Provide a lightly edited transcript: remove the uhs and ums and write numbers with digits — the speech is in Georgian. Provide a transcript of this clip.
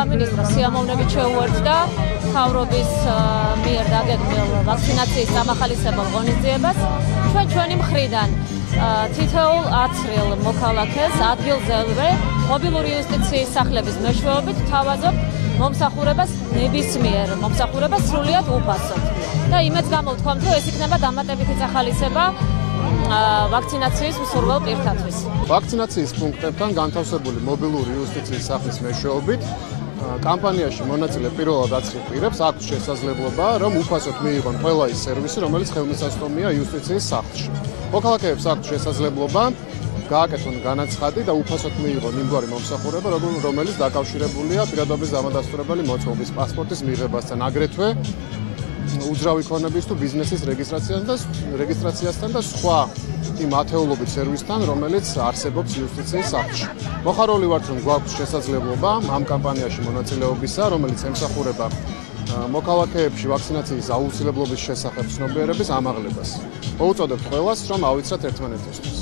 სამინისტრო სიამოვნებით შეუერთდა მთავრობის მიერ დაგეგმილ ვაქცინაციის სამახალისებელ ღონისძიებას. ჩვენი მხრიდან თითოეულ 10 რილ მოქალაქეს ადგილზევე მობილური იუსტიციის სახლების მეშვეობით თავაზობ მომსახურებას ნებისმიერ მომსახურებას სრულიად უფასოდ. და იმედს გამოვთქვამთ, რომ ეს იქნება დამატებითი წახალისება ვაქცინაციის მსურველ პირთათვის. ვაქცინაციის პუნქტებთან განთავსებული მობილური იუსტიციის სახლის მეშვეობით კამპანიაში მონაწილე პირველად აცრით პირებს აქვთ შესაძლებლობა, რომ უფასოდ მიიღონ ყველა ის სერვისი, რომელიც ხელმისაწვდომია იუსტიციის სახლში. მოქალაქეებს აქვთ შესაძლებლობა გააკეთონ განაცხადი და უფასოდ მიიღონ იმგვარი მომსახურება, რომელიც დაკავშირებულია პირადობის დამადასტურებელი მოწმობის პასპორტის მიღებასთან, აგრეთვე უძრავი ქონების თუ ბიზნესის რეგისტრაციასთან და სხვა იმ ათეულობით სერვისთან, რომელიც არსებობს იუსტიციის სახლში. მოხარული ვართ, რომ გვაქვს შესაძლებლობა ამ კამპანიაში მონაწილეობისა, რომელიც ემსახურება მოქალაქეებში ვაქცინაციის აუცილებლობის შესახებ ცნობიერების ამაღლებას. მოვუწოდებთ ყველას, რომ ავიცრათ ერთმანეთისთვის.